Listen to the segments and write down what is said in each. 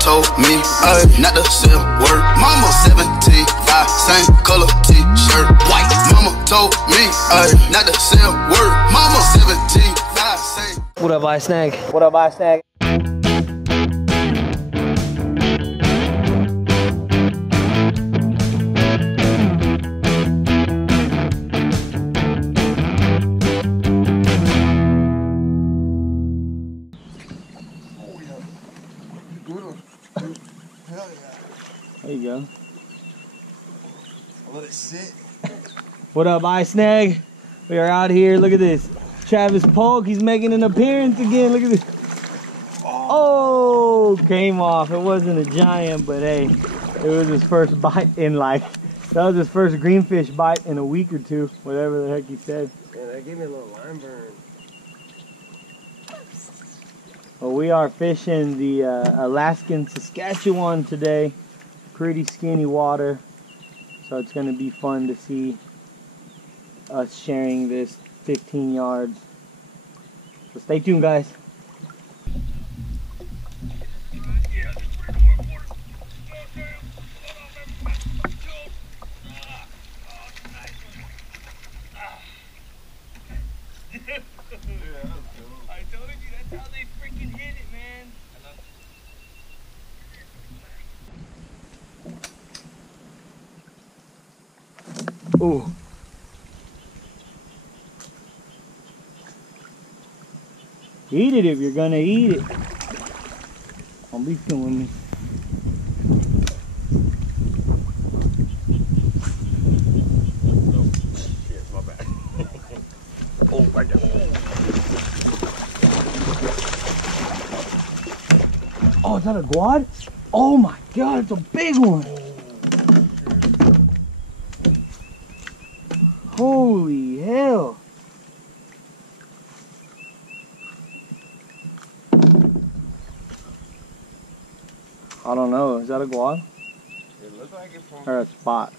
Told me, not to say a word. Mama 17, 5, same color t-shirt, white. Mama told me, not to say a word. Mama 17, 5, same. What up, Ice Snag? What up, Ice Snag? There you go. Let it sit. What up, Ice Snag? We are out here. Look at this. Travis Polk, he's making an appearance again. Look at this. Oh, came off. It wasn't a giant, but hey, it was his first bite in that was his first greenfish bite in a week or two, whatever the heck he said. Yeah, that gave me a little lime burn. Well, we are fishing the Alaskan Saskatchewan today. Pretty skinny water, so it's going to be fun to see us sharing this 15 yards. So stay tuned, guys. I told you, that's how they freaking hit it, man. Ooh. Eat it if you're gonna eat it. Don't be filming me. Shit, my bad. Oh my God. Oh, is that a quad? Oh my God, it's a big one. Holy hell. I don't know. Is that a quad? It looks like it from... Or a spot?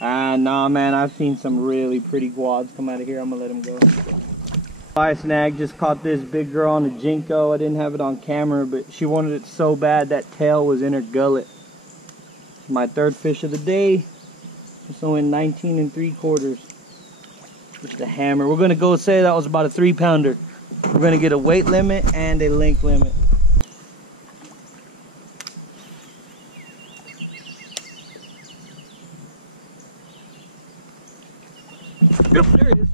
Nah, man. I've seen some really pretty quads come out of here. I'm going to let them go. Ice Snag just caught this big girl on a Jinko. I didn't have it on camera, but she wanted it so bad that tail was in her gullet. My third fish of the day. Just only 19 3/4. Just a hammer. We're gonna go say that was about a 3-pounder. We're gonna get a weight limit and a length limit. Yep, there it is.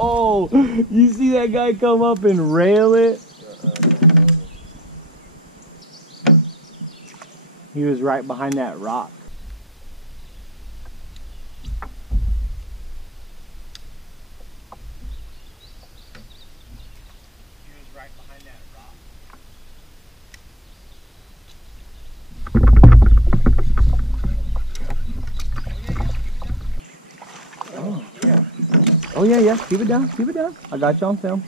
Oh, you see that guy come up and rail it? He was right behind that rock. He was right behind that rock. Oh yeah. Oh yeah. Keep it down. Keep it down. I got you on film.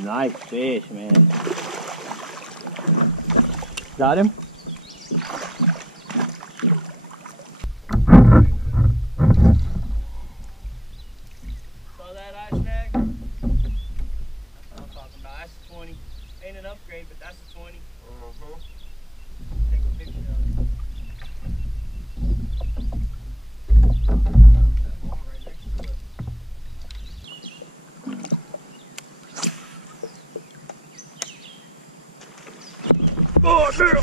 Nice fish, man. Got him? Saw that Ice Snag? That's what I'm talking about. That's a 20. Ain't an upgrade, but that's a 20. Take a picture of it. Oh, girl.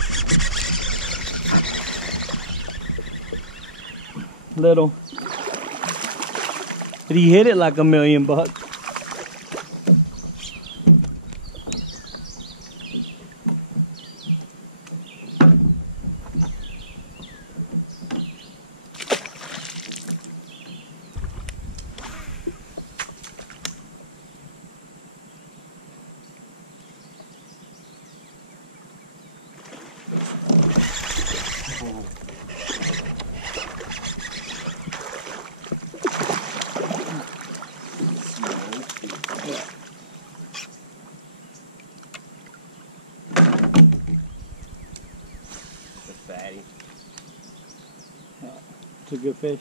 Little. But he hit it like $1,000,000. It's a good fish.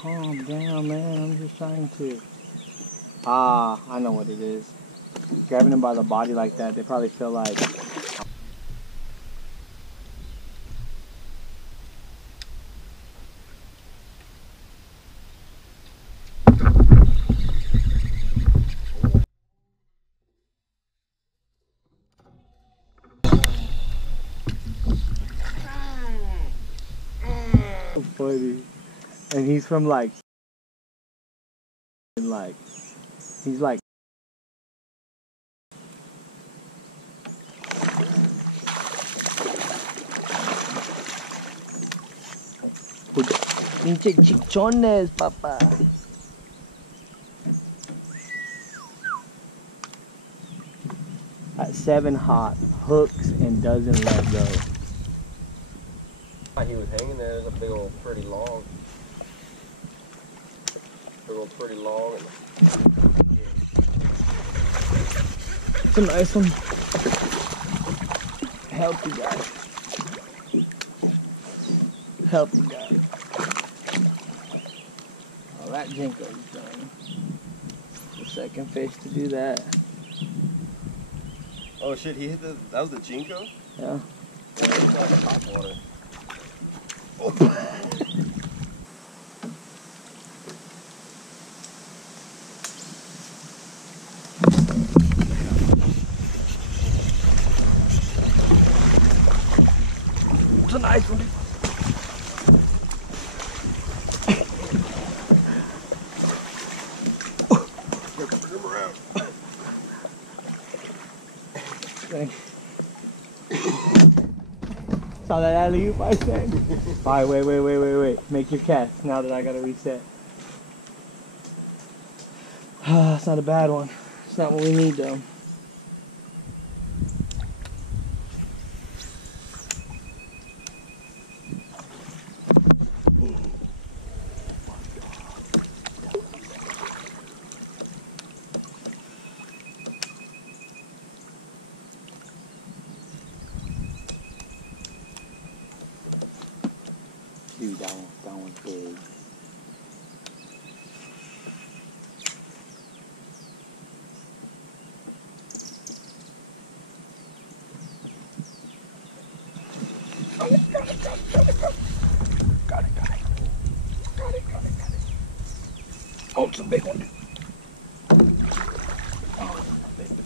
Calm down, man. I'm just trying to. Ah, I know what it is. Grabbing them by the body like that, they probably feel like. So funny. And he's from like. He's like. Pinche chichones, papá. At 7 hot, hooks and doesn't let go. He was hanging there. There's a big old pretty log. Big old pretty log. It's a nice one. Healthy guy. Healthy guy. Oh, that Jinko's done. The second fish to do that. Oh shit, he hit that was the Jinko? Yeah. Yeah, it's like top water. Oh. It's a nice one. Saw that alley-oop I said. Alright, wait. Make your cast now that I gotta reset. It's not a bad one. It's not what we need though. Dude, that one's big. Got it. Oh, it's a big one. Oh, it's a big one.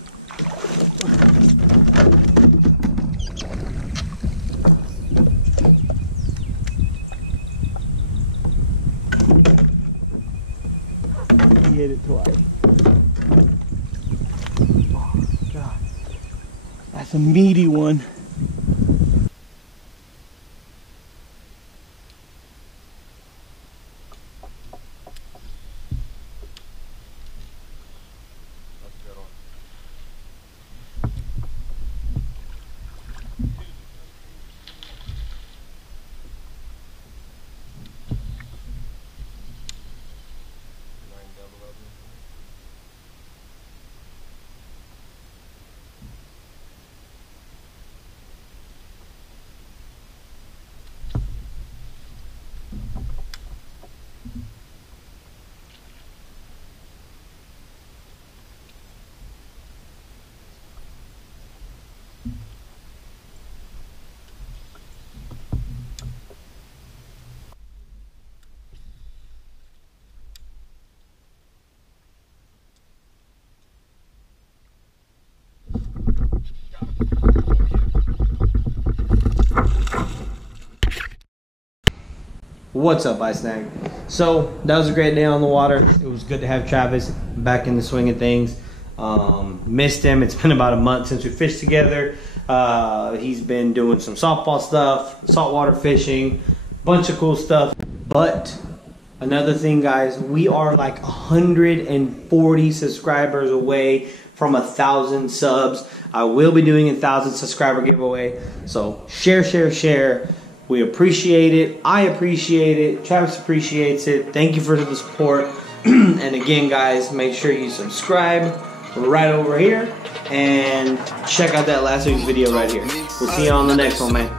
He hit it twice. Oh, God. That's a meaty one. What's up, Ice Snag? So that was a great day on the water. It was good to have Travis back in the swing of things. Missed him. It's been about a month since we fished together. He's been doing some softball stuff, saltwater fishing, bunch of cool stuff. But Another thing, guys, we are like 140 subscribers away from 1,000 subs. I will be doing a 1,000 subscriber giveaway. So share. We appreciate it. I appreciate it. Travis appreciates it. Thank you for the support. And again, guys, make sure you subscribe right over here and check out that last week's video right here. We'll see you on the next one, man.